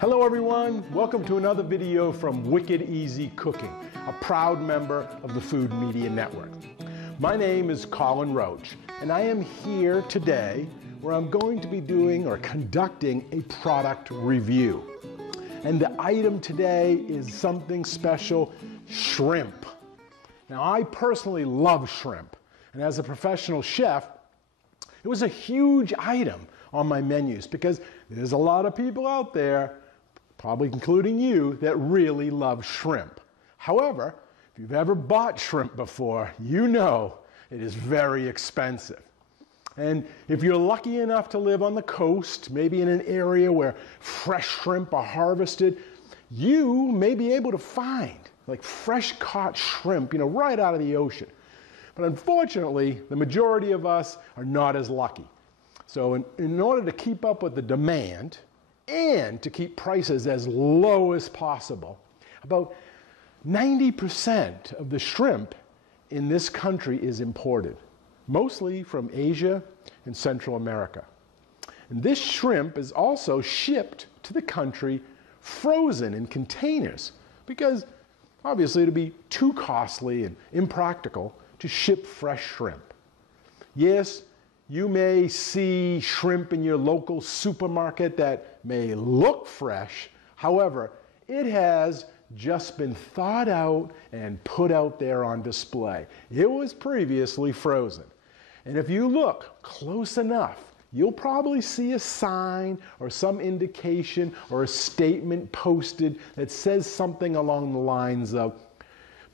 Hello everyone, welcome to another video from Wicked Easy Cooking, a proud member of the Food Media Network. My name is Colin Roche, and I am here today where I'm going to be doing or conducting a product review. And the item today is something special, shrimp. Now I personally love shrimp, and as a professional chef, it was a huge item on my menus because there's a lot of people out there, probably including you, that really love shrimp. However, if you've ever bought shrimp before, you know it is very expensive. And if you're lucky enough to live on the coast, maybe in an area where fresh shrimp are harvested, you may be able to find like fresh caught shrimp, right out of the ocean. But unfortunately, the majority of us are not as lucky. So in order to keep up with the demand and to keep prices as low as possible, about 90% of the shrimp in this country is imported, mostly from Asia and Central America. And this shrimp is also shipped to the country frozen in containers because obviously it would be too costly and impractical to ship fresh shrimp. Yes, you may see shrimp in your local supermarket that may look fresh. However, it has just been thawed out and put out there on display. It was previously frozen. And if you look close enough, you'll probably see a sign or some indication or a statement posted that says something along the lines of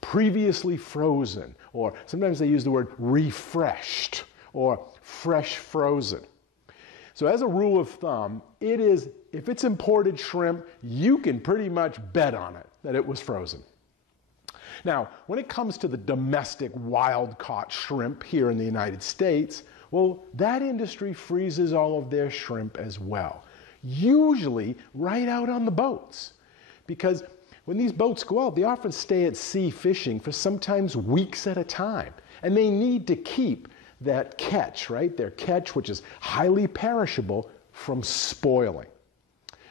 previously frozen, or sometimes they use the word refreshed or fresh frozen. So as a rule of thumb, if it's imported shrimp, you can pretty much bet on it that it was frozen. Now, when it comes to the domestic wild-caught shrimp here in the United States, well, that industry freezes all of their shrimp as well, usually right out on the boats. Because when these boats go out, they often stay at sea fishing for sometimes weeks at a time, and they need to keep that catch, right? Their catch, which is highly perishable, from spoiling.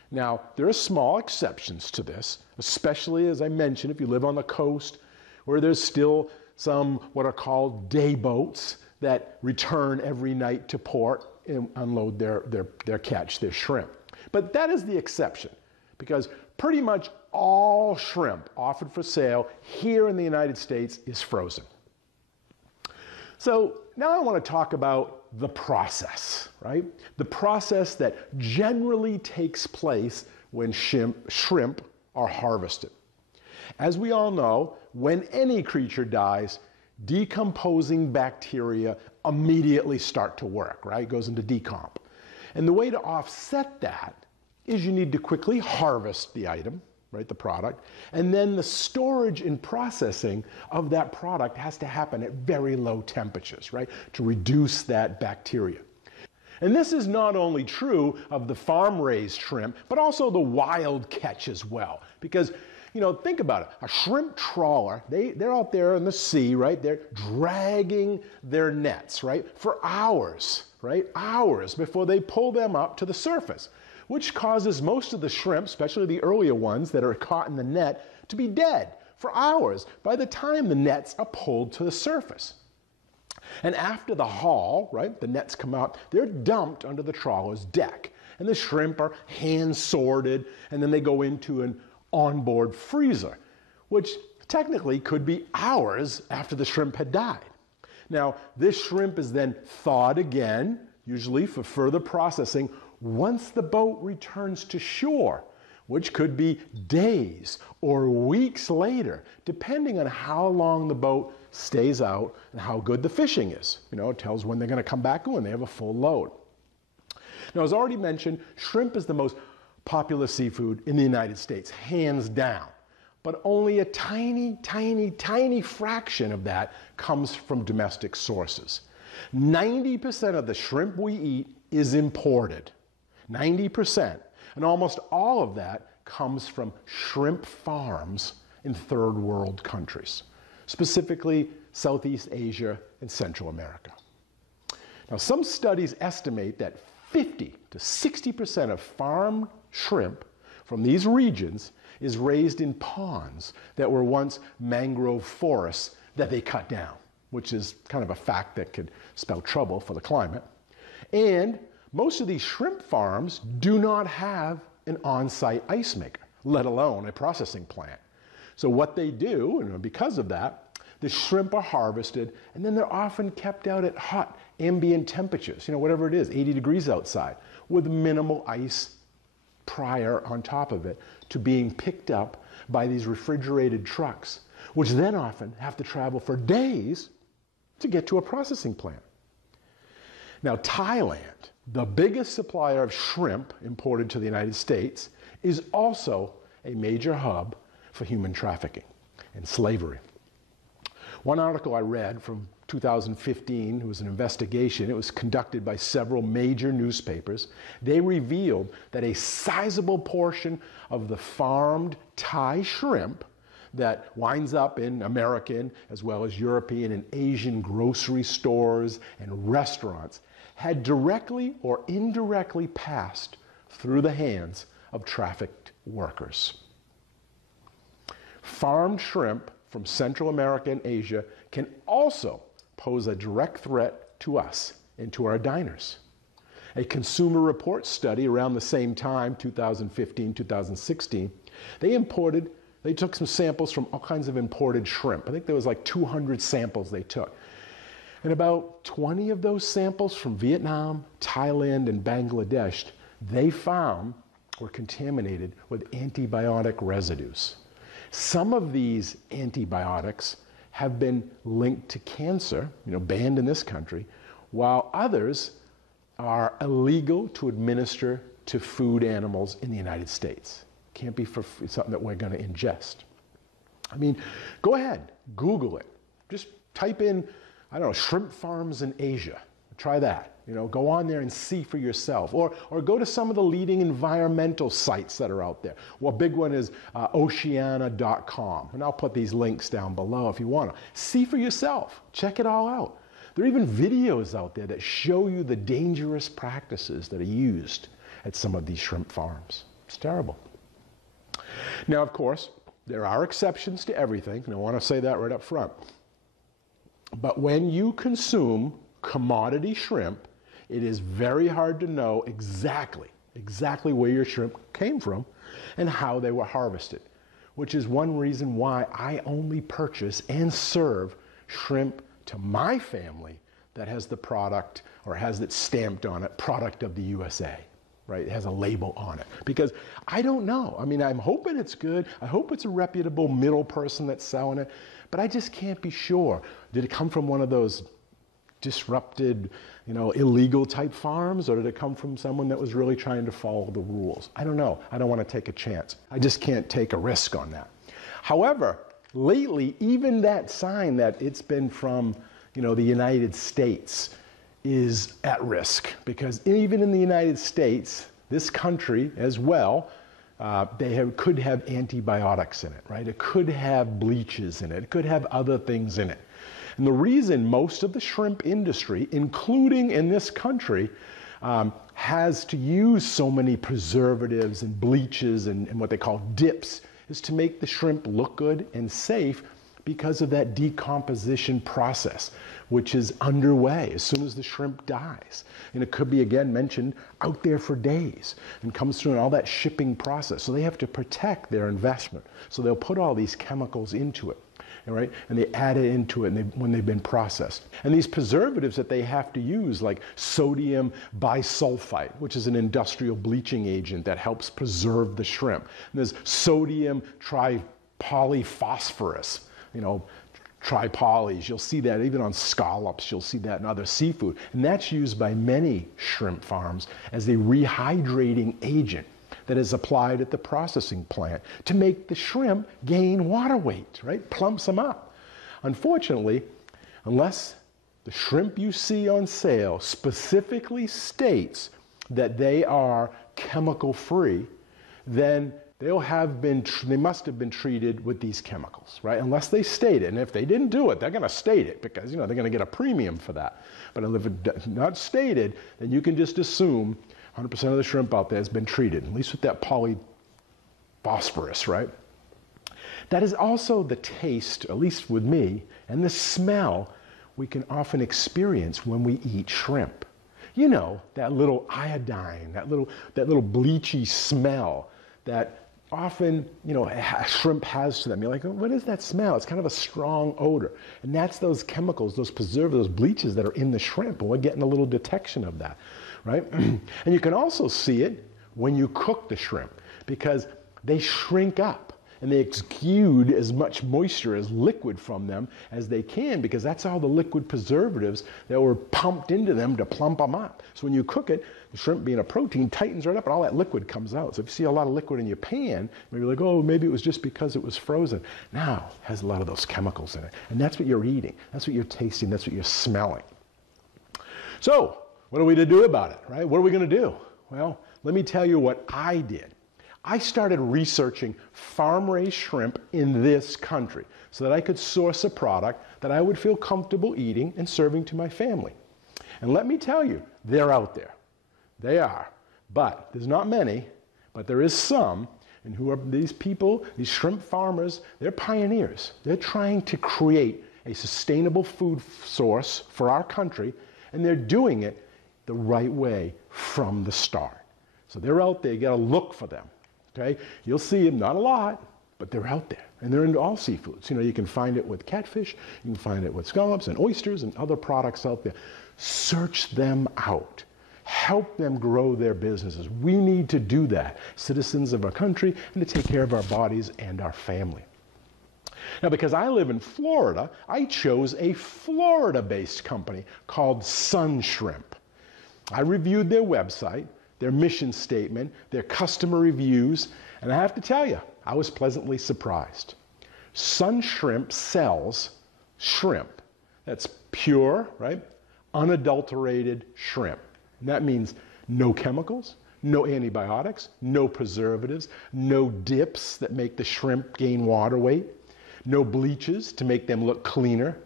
Now, there are small exceptions to this, especially, as I mentioned, if you live on the coast, where there's still some what are called day boats that return every night to port and unload their catch, their shrimp. But that is the exception, because pretty much all shrimp offered for sale here in the United States is frozen. So now I want to talk about the process, right? The process that generally takes place when shrimp are harvested. As we all know, when any creature dies, decomposing bacteria immediately start to work, right? It goes into decomp. And the way to offset that is you need to quickly harvest the item, right, the product, and then the storage and processing of that product has to happen at very low temperatures, right, to reduce that bacteria. And this is not only true of the farm-raised shrimp, but also the wild catch as well. Because, think about it. A shrimp trawler, they're out there in the sea, right? They're dragging their nets, right, for hours, right? Hours before they pull them up to the surface, which causes most of the shrimp, especially the earlier ones that are caught in the net, to be dead for hours by the time the nets are pulled to the surface. And after the haul, right, the nets come out, they're dumped under the trawler's deck. And the shrimp are hand sorted, and then they go into an onboard freezer, which technically could be hours after the shrimp had died. Now, this shrimp is then thawed again, usually for further processing, once the boat returns to shore, which could be days or weeks later, depending on how long the boat stays out and how good the fishing is. It tells when they're going to come back and when they have a full load. Now, as already mentioned, shrimp is the most popular seafood in the United States, hands down. But only a tiny, tiny, tiny fraction of that comes from domestic sources. 90% of the shrimp we eat is imported. 90%. And almost all of that comes from shrimp farms in third world countries, specifically Southeast Asia and Central America. Now, some studies estimate that 50 to 60% of farm shrimp from these regions is raised in ponds that were once mangrove forests that they cut down, which is kind of a fact that could spell trouble for the climate. And most of these shrimp farms do not have an on-site ice maker, let alone a processing plant. So what they do, and because of that, the shrimp are harvested and then they're often kept out at hot ambient temperatures, whatever it is, 80 degrees outside, with minimal ice prior on top of it to being picked up by these refrigerated trucks, which then often have to travel for days to get to a processing plant. Now, Thailand, the biggest supplier of shrimp imported to the United States, is also a major hub for human trafficking and slavery. One article I read from 2015, it was an investigation, it was conducted by several major newspapers. They revealed that a sizable portion of the farmed Thai shrimp that winds up in American as well as European and Asian grocery stores and restaurants had directly or indirectly passed through the hands of trafficked workers. Farmed shrimp from Central America and Asia can also pose a direct threat to us and to our diners. A Consumer Reports study around the same time, 2015, 2016, they took some samples from all kinds of imported shrimp. I think there was like 200 samples they took. And about 20 of those samples from Vietnam, Thailand, and Bangladesh, they found were contaminated with antibiotic residues. Some of these antibiotics have been linked to cancer, banned in this country, while others are illegal to administer to food animals in the United States. Can't be for something that we're going to ingest. Go ahead, Google it. Just type in, shrimp farms in Asia. Try that. Go on there and see for yourself. Or go to some of the leading environmental sites that are out there. Well, a big one is oceana.com. And I'll put these links down below if you want to. See for yourself. Check it all out. There are even videos out there that show you the dangerous practices that are used at some of these shrimp farms. It's terrible. Now, of course, there are exceptions to everything, and I want to say that right up front. But when you consume commodity shrimp, it is very hard to know exactly where your shrimp came from and how they were harvested, which is one reason why I only purchase and serve shrimp to my family that has the product or has it stamped on it, product of the USA. Right? It has a label on it. Because I don't know. I'm hoping it's good. I hope it's a reputable middle person that's selling it. But I just can't be sure. Did it come from one of those disrupted, illegal type farms? Or did it come from someone that was really trying to follow the rules? I don't know. I don't want to take a chance. I just can't take a risk on that. However, lately, even that sign that it's been from, the United States is at risk, because even in the United States, this country as well, could have antibiotics in it, right? It could have bleaches in it. It could have other things in it. And the reason most of the shrimp industry, including in this country, has to use so many preservatives and bleaches and what they call dips is to make the shrimp look good and safe, because of that decomposition process, which is underway as soon as the shrimp dies. And it could be, again, mentioned out there for days and comes through all that shipping process. So they have to protect their investment. So they'll put all these chemicals into it, right? And they add it into it when they've been processed. And these preservatives that they have to use, like sodium bisulfite, which is an industrial bleaching agent that helps preserve the shrimp. And there's sodium tripolyphosphorus, tripolys. You'll see that even on scallops. You'll see that in other seafood. And that's used by many shrimp farms as a rehydrating agent that is applied at the processing plant to make the shrimp gain water weight, right? Plumps them up. Unfortunately, unless the shrimp you see on sale specifically states that they are chemical free, then they must have been treated with these chemicals, right? Unless they state it. And if they didn't do it, they're going to state it, because they're going to get a premium for that. But if it's not stated, then you can just assume 100% of the shrimp out there has been treated, at least with that phosphorus, right? That is also the taste, at least with me, and the smell we can often experience when we eat shrimp. You know, that little iodine, that little bleachy smell that often, you know, shrimp has to them. You're like, oh, what is that smell? It's kind of a strong odor. And that's those chemicals, those preservatives, those bleaches that are in the shrimp. And we're getting a little detection of that, right? And you can also see it when you cook the shrimp because they shrink up and they exude as much moisture as liquid from them as they can because that's all the liquid preservatives that were pumped into them to plump them up. So when you cook it, the shrimp being a protein tightens right up and all that liquid comes out. So if you see a lot of liquid in your pan, maybe you're like, oh, maybe it was just because it was frozen. Now it has a lot of those chemicals in it. And that's what you're eating. That's what you're tasting. That's what you're smelling. So what are we to do about it, right? What are we going to do? Well, let me tell you what I did. I started researching farm-raised shrimp in this country so that I could source a product that I would feel comfortable eating and serving to my family. And let me tell you, they're out there. They are. But there's not many, but there is some. And who are these people, these shrimp farmers? They're pioneers. They're trying to create a sustainable food source for our country, and they're doing it the right way from the start. So they're out there. You got to look for them. Okay, you'll see them, not a lot, but they're out there. And they're into all seafoods. You know, you can find it with catfish, you can find it with scallops and oysters and other products out there. Search them out. Help them grow their businesses. We need to do that, citizens of our country, and to take care of our bodies and our family. Now, because I live in Florida, I chose a Florida-based company called Sun Shrimp. I reviewed their website, their mission statement, their customer reviews, and I have to tell you, I was pleasantly surprised. Sun Shrimp sells shrimp that's pure, right, unadulterated shrimp. And that means no chemicals, no antibiotics, no preservatives, no dips that make the shrimp gain water weight, no bleaches to make them look cleaner.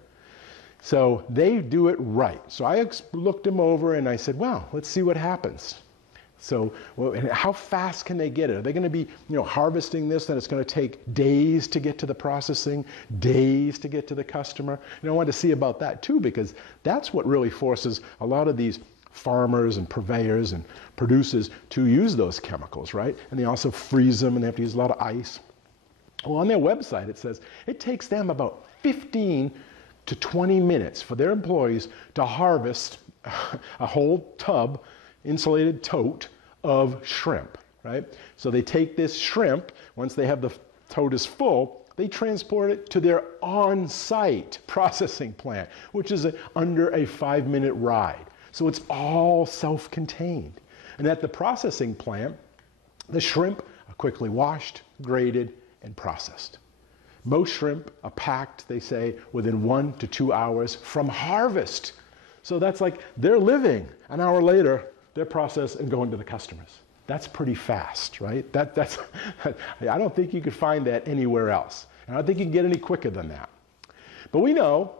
So they do it right. So I looked them over and I said, wow, let's see what happens. So, well, and how fast can they get it? Are they going to be, harvesting this, and it's going to take days to get to the processing, days to get to the customer? And I wanted to see about that too, because that's what really forces a lot of these farmers and purveyors and producers to use those chemicals, right? And they also freeze them, and they have to use a lot of ice. Well, on their website, it says it takes them about 15 to 20 minutes for their employees to harvest a whole tub, insulated tote of shrimp, right? So they take this shrimp, once they have the tote is full, they transport it to their on-site processing plant, which is under a 5-minute ride. So it's all self-contained. And at the processing plant, the shrimp are quickly washed, graded, and processed. Most shrimp are packed, they say, within 1 to 2 hours from harvest. So that's like they're living. An hour later, they're processed and going to the customers. That's pretty fast, right? That's I don't think you could find that anywhere else. And I don't think you can get any quicker than that. But we know,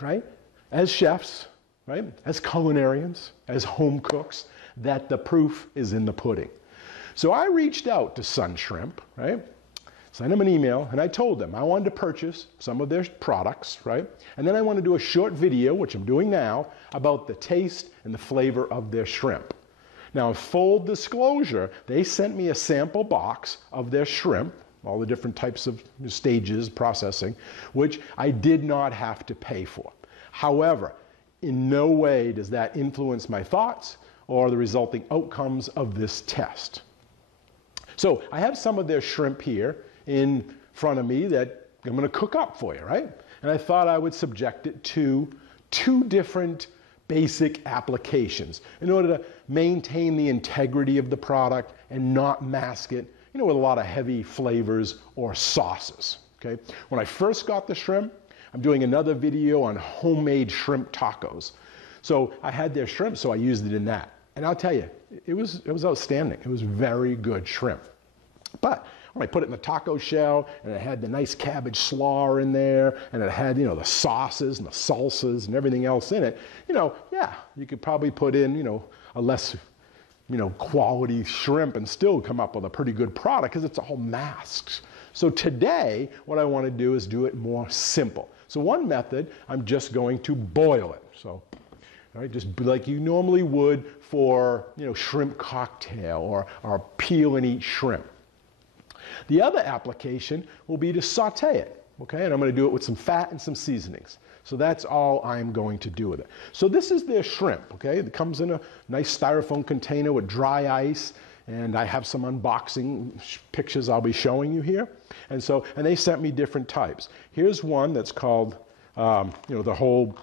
right, as chefs, right, as culinarians, as home cooks, that the proof is in the pudding. So I reached out to Sun Shrimp, right? Sent them an email, and I told them I wanted to purchase some of their products, right? And then I want to do a short video, which I'm doing now, about the taste and the flavor of their shrimp. Now, full disclosure, they sent me a sample box of their shrimp, all the different types of stages, processing, which I did not have to pay for. However, in no way does that influence my thoughts or the resulting outcomes of this test. So I have some of their shrimp here in front of me that I'm going to cook up for you, right? And I thought I would subject it to 2 different basic applications in order to maintain the integrity of the product and not mask it, with a lot of heavy flavors or sauces, okay? When I first got the shrimp, I'm doing another video on homemade shrimp tacos. So I had their shrimp, so I used it in that. And I'll tell you, it was outstanding. It was very good shrimp. But when I put it in the taco shell, and it had the nice cabbage slaw in there, and it had, the sauces and the salsas and everything else in it, yeah, you could probably put in, a less quality shrimp and still come up with a pretty good product because it's all masked. So today, what I want to do is do it more simple. So one method, I'm just going to boil it. So, all right, just like you normally would for, shrimp cocktail or peel and eat shrimp. The other application will be to saute it, okay? And I'm going to do it with some fat and some seasonings. So that's all I'm going to do with it. So this is their shrimp, okay? It comes in a nice styrofoam container with dry ice, and I have some unboxing pictures I'll be showing you here. And they sent me different types. Here's one that's called, the whole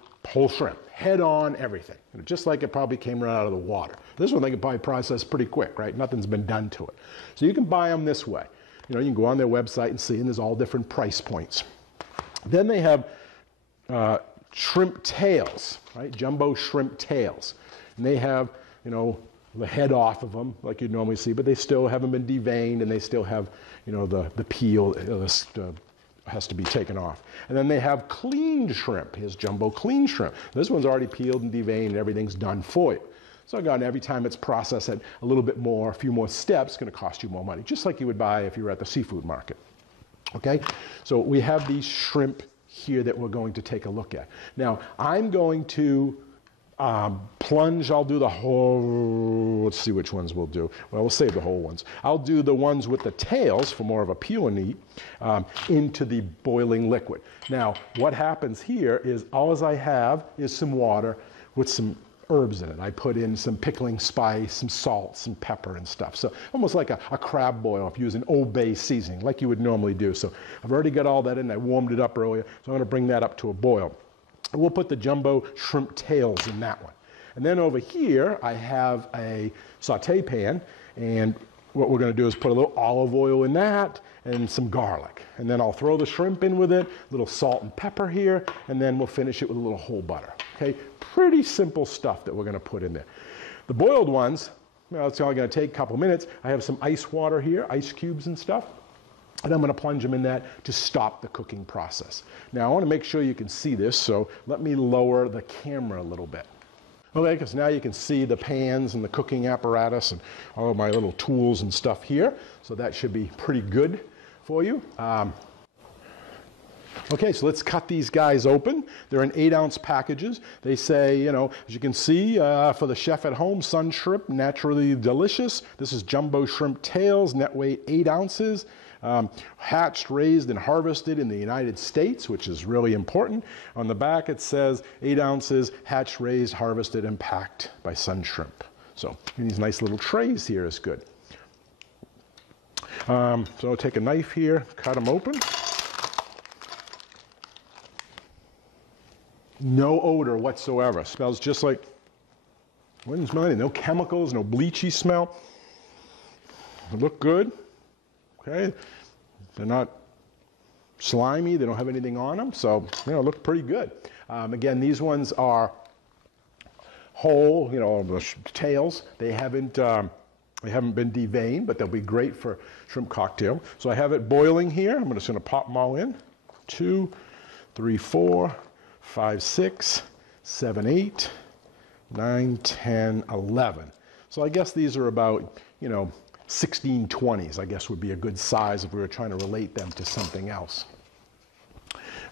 shrimp, head on everything, just like it probably came right out of the water. This one they can probably process pretty quick, right? Nothing's been done to it. So you can buy them this way. You can go on their website and see, and there's all different price points. Then they have shrimp tails, right? Jumbo shrimp tails. And they have, the head off of them like you'd normally see, but they still haven't been deveined, and they still have, the peel has to be taken off. And then they have cleaned shrimp. Here's jumbo clean shrimp. This one's already peeled and deveined, and everything's done for you. So again, every time it's processed at a little bit more, a few more steps, it's going to cost you more money, just like you would buy if you were at the seafood market. Okay, so we have these shrimp here that we're going to take a look at. Now, I'm going to plunge. I'll do the whole, let's see which ones we'll do. Well, we'll save the whole ones. I'll do the ones with the tails for more of a peel and eat into the boiling liquid. Now, what happens here is all I have is some water with some herbs in it. I put in some pickling spice, some salt, some pepper and stuff. So almost like a crab boil if you use an Old Bay seasoning like you would normally do. So I've already got all that in. I warmed it up earlier. So I'm going to bring that up to a boil. And we'll put the jumbo shrimp tails in that one. And then over here, I have a saute pan. And what we're going to do is put a little olive oil in that and some garlic. And then I'll throw the shrimp in with it, a little salt and pepper here, and then we'll finish it with a little whole butter. Okay, pretty simple stuff that we're going to put in there. The boiled ones, it's only going to take a couple minutes. I have some ice water here, ice cubes and stuff. And I'm going to plunge them in that to stop the cooking process. Now, I want to make sure you can see this, so let me lower the camera a little bit. Okay, because now you can see the pans and the cooking apparatus and all of my little tools and stuff here. So that should be pretty good for you. Okay, so let's cut these guys open. They're in 8-ounce packages. They say, as you can see, for the chef at home, sun shrimp, naturally delicious. This is jumbo shrimp tails, net weight 8 ounces. Hatched, raised, and harvested in the United States, which is really important. On the back it says 8 ounces, hatched, raised, harvested, and packed by Sun Shrimp. So these nice little trays here is good. So I'll take a knife here, cut them open. No odor whatsoever. Smells just like, wouldn't smell anything. No chemicals, no bleachy smell. They look good. Okay, they're not slimy. They don't have anything on them, so look pretty good. Again, these ones are whole. The tails. They haven't been deveined, but they'll be great for shrimp cocktail. So I have it boiling here. I'm just going to pop them all in. 2, 3, 4, 5, 6, 7, 8, 9, 10, 11. So I guess these are about 1620s, I guess, would be a good size if we were trying to relate them to something else.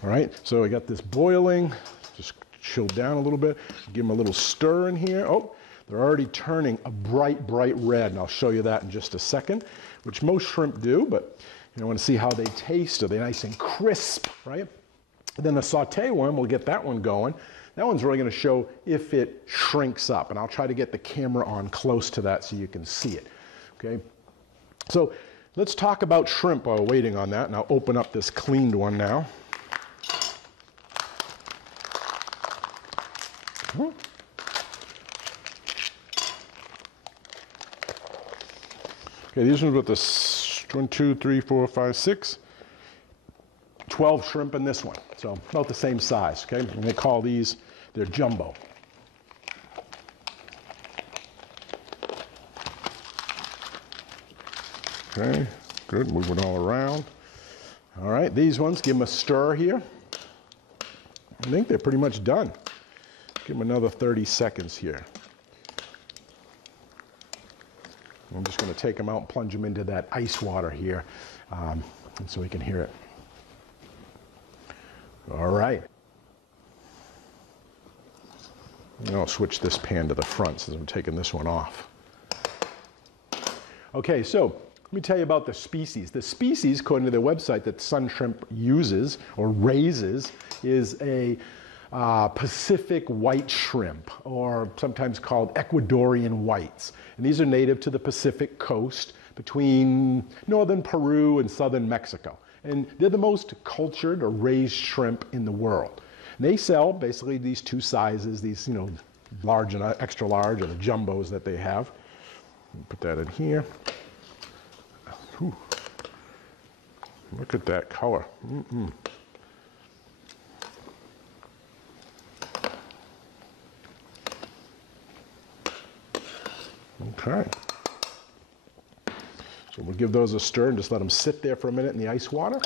All right, so we got this boiling, just chill down a little bit, give them a little stir in here. Oh, they're already turning a bright red, and I'll show you that in just a second, which most shrimp do, but I want to see how they taste. Are they nice and crisp, right? And then the saute one, we'll get that one going. That one's really going to show if it shrinks up, and I'll try to get the camera on close to that so you can see it. Okay, so let's talk about shrimp while we're waiting on that, and I'll open up this cleaned one now. Okay, these ones with the 1, 2, 3, 4, 5, 6, 12 shrimp in this one, so about the same size. Okay, and they call these, they're jumbo. Okay, good, move it all around. All right, these ones, give them a stir here. I think they're pretty much done. Give them another 30 seconds here. I'm just going to take them out and plunge them into that ice water here, and so we can hear it. All right. And I'll switch this pan to the front since I'm taking this one off. Okay, so let me tell you about the species. The species, according to their website, that Sun Shrimp uses or raises is a Pacific white shrimp, or sometimes called Ecuadorian whites. And these are native to the Pacific coast between northern Peru and southern Mexico. And they're the most cultured or raised shrimp in the world. And they sell basically these two sizes, these, large and extra large, or the jumbos that they have. Put that in here. Whew. Look at that color. Okay. So we'll give those a stir and just let them sit there for a minute in the ice water.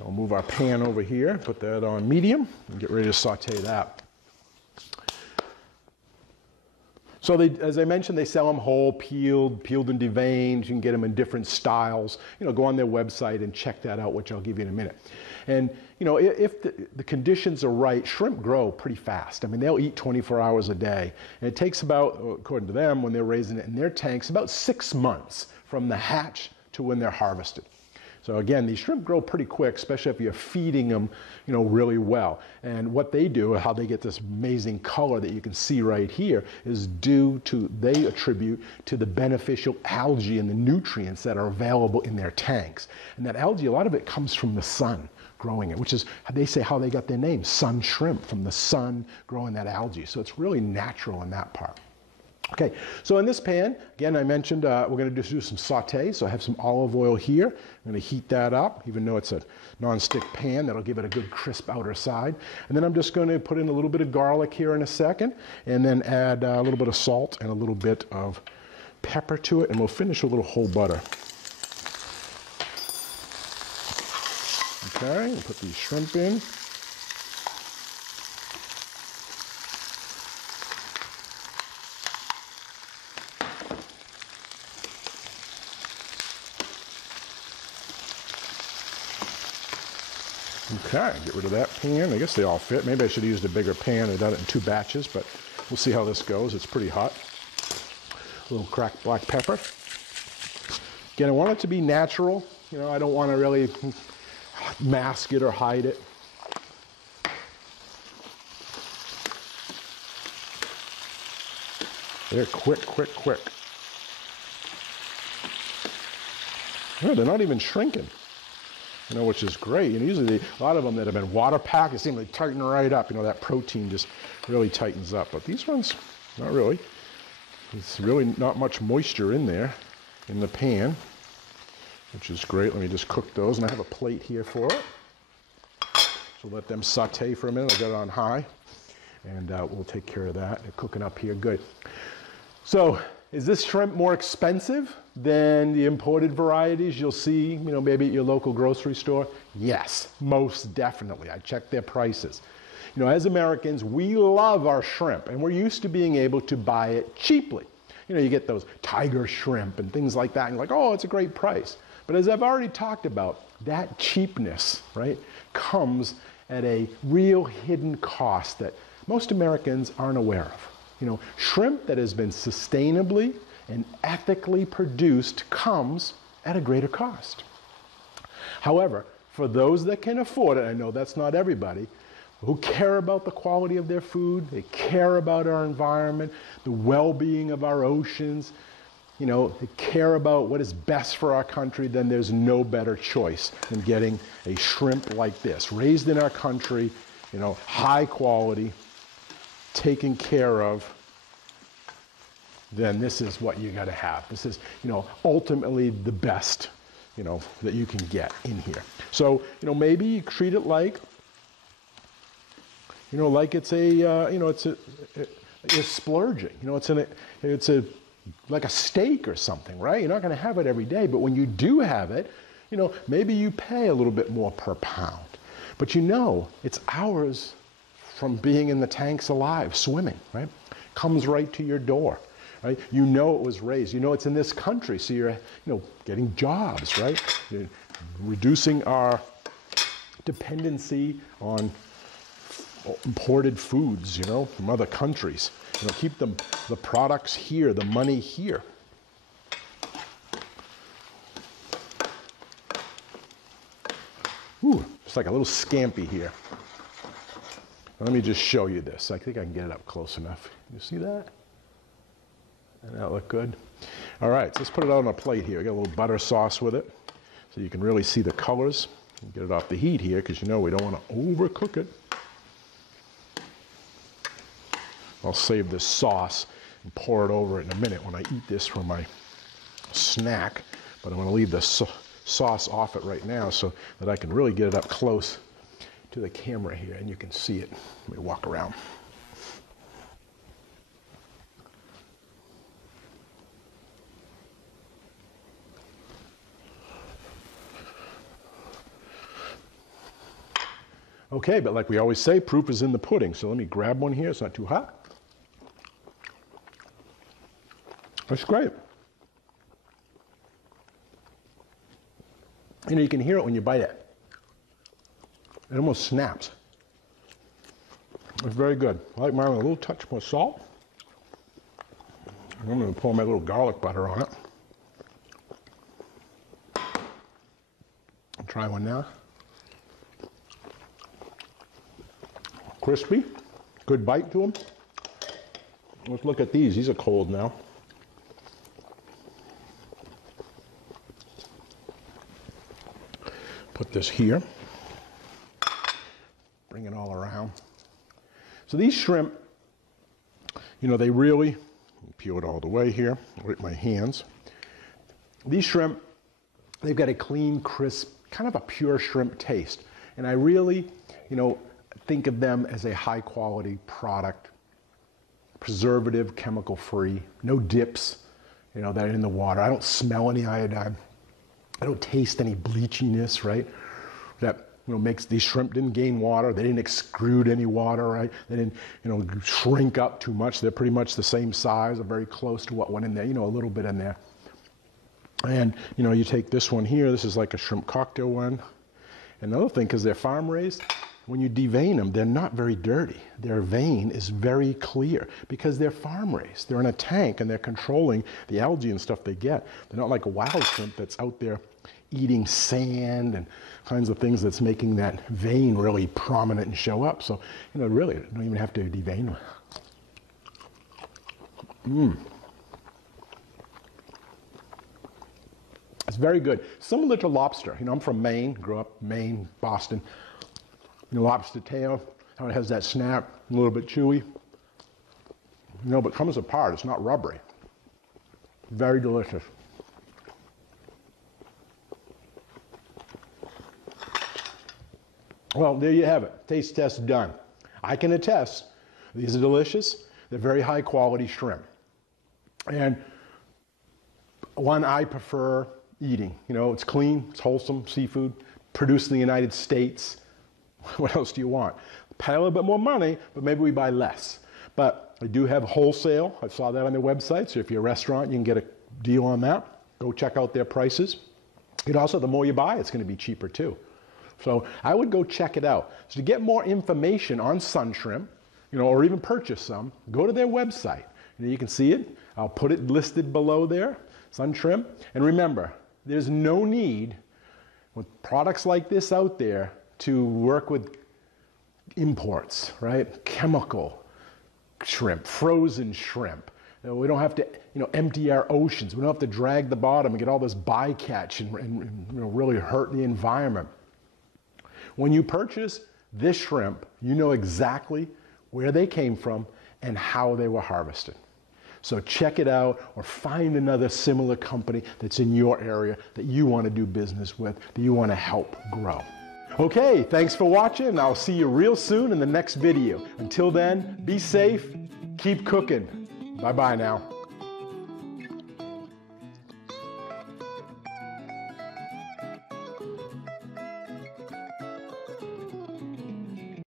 I'll move our pan over here, put that on medium, and get ready to saute that. So as I mentioned, they sell them whole, peeled and deveined. You can get them in different styles. Go on their website and check that out, which I'll give you in a minute. And, if the conditions are right, shrimp grow pretty fast. I mean, they'll eat 24 hours a day. And it takes about, according to them, when they're raising it in their tanks, about 6 months from the hatch to when they're harvested. So again, these shrimp grow pretty quick, especially if you're feeding them, really well. And what they do, how they get this amazing color that you can see right here, is they attribute to the beneficial algae and the nutrients that are available in their tanks. And that algae, a lot of it comes from the sun growing it, which is, they say, how they got their name, sun shrimp, from the sun growing that algae. So it's really natural in that part. Okay, so in this pan, again, I mentioned we're going to just do some saute. So I have some olive oil here. I'm going to heat that up, even though it's a non-stick pan. That'll give it a good crisp outer side. And then I'm just going to put in a little bit of garlic here in a second, and then add a little bit of salt and a little bit of pepper to it, and we'll finish with a little whole butter. Okay, we'll put these shrimp in. Okay, get rid of that pan. I guess they all fit. Maybe I should have used a bigger pan. I've done it in 2 batches, but we'll see how this goes. It's pretty hot. A little cracked black pepper. Again, I want it to be natural. I don't want to really mask it or hide it. They're quick. Oh, they're not even shrinking. Which is great. Usually a lot of them that have been water packed, it seems to tighten right up. That protein just really tightens up. But these ones, not really. There's really not much moisture in there, in the pan, which is great. Let me just cook those, and I have a plate here for it. So let them saute for a minute. I'll get it on high, and we'll take care of that. They're cooking up here good. So is this shrimp more expensive than the imported varieties you'll see, maybe at your local grocery store? Yes, most definitely. I checked their prices. As Americans, we love our shrimp, and we're used to being able to buy it cheaply. You get those tiger shrimp and things like that, and you're like, oh, it's a great price. But as I've already talked about, that cheapness, right, comes at a real hidden cost that most Americans aren't aware of. Shrimp that has been sustainably and ethically produced comes at a greater cost. However, for those that can afford it, I know that's not everybody, who care about the quality of their food, they care about our environment, the well-being of our oceans, they care about what is best for our country, then there's no better choice than getting a shrimp like this, raised in our country, high quality, taken care of. Then this is what you got to have. This is, ultimately the best, that you can get in here. So, maybe you treat it like, like it's a, it's splurging. It's like a steak or something, right? You're not going to have it every day, but when you do have it, maybe you pay a little bit more per pound. But it's ours from being in the tanks alive, swimming, right? Comes right to your door. right? You know it was raised. You know it's in this country, so you're, getting jobs, right? You're reducing our dependency on imported foods, from other countries. Keep the products here, the money here. Ooh, it's like a little scampi here. Let me just show you this. I think I can get it up close enough. You see that? Doesn't that look good? All right, so let's put it out on a plate here. We got a little butter sauce with it, so you can really see the colors. Get it off the heat here, because we don't want to overcook it. I'll save this sauce and pour it over it in a minute when I eat this for my snack. But I'm going to leave the sauce off it right now so that I can really get it up close to the camera here and you can see it. Let me walk around. Okay, but like we always say, proof is in the pudding. So let me grab one here. It's not too hot. That's great. You can hear it when you bite it. It almost snaps. It's very good. I like mine with a little touch more salt. I'm going to pour my little garlic butter on it. I'll try one now. Crispy, good bite to them. Let's look at these. These are cold now. Put this here. Bring it all around. So these shrimp, they really, peel it all the way here with my hands. These shrimp, they've got a clean, crisp, kind of a pure shrimp taste. And I really, think of them as a high quality product, preservative, chemical free, no dips, that are in the water. I don't smell any iodine. I don't taste any bleachiness, right? That makes these shrimp didn't gain water. They didn't extrude any water, right? They didn't, shrink up too much. They're pretty much the same size or very close to what went in there, a little bit in there. And, you take this one here. This is like a shrimp cocktail one. Another thing, because they're farm raised, when you devein them, they're not very dirty. Their vein is very clear because they're farm raised. They're in a tank and they're controlling the algae and stuff they get. They're not like a wild shrimp that's out there eating sand and kinds of things that's making that vein really prominent and show up. So, really, you don't even have to devein them. It's very good. Similar to lobster. I'm from Maine, grew up Maine, Boston. Lobster tail, how it has that snap, a little bit chewy. But it comes apart, it's not rubbery. Very delicious. Well, there you have it. Taste test done. I can attest, these are delicious. They're very high quality shrimp. And one I prefer eating. It's clean, it's wholesome seafood, produced in the United States. What else do you want? Pay a little bit more money, but maybe we buy less. But I do have wholesale. I saw that on their website. So if you're a restaurant, you can get a deal on that. Go check out their prices. And also, the more you buy, it's going to be cheaper too. So I would go check it out. So to get more information on sun shrimp, or even purchase some, go to their website. You can see it. I'll put it listed below there, sun shrimp. And remember, there's no need with products like this out there to work with imports, right? Chemical shrimp, frozen shrimp. We don't have to, empty our oceans. We don't have to drag the bottom and get all this bycatch and really hurt the environment. When you purchase this shrimp, you know exactly where they came from and how they were harvested. So check it out or find another similar company that's in your area that you want to do business with, that you want to help grow. Okay, thanks for watching. I'll see you real soon in the next video. Until then, be safe, keep cooking. Bye-bye now.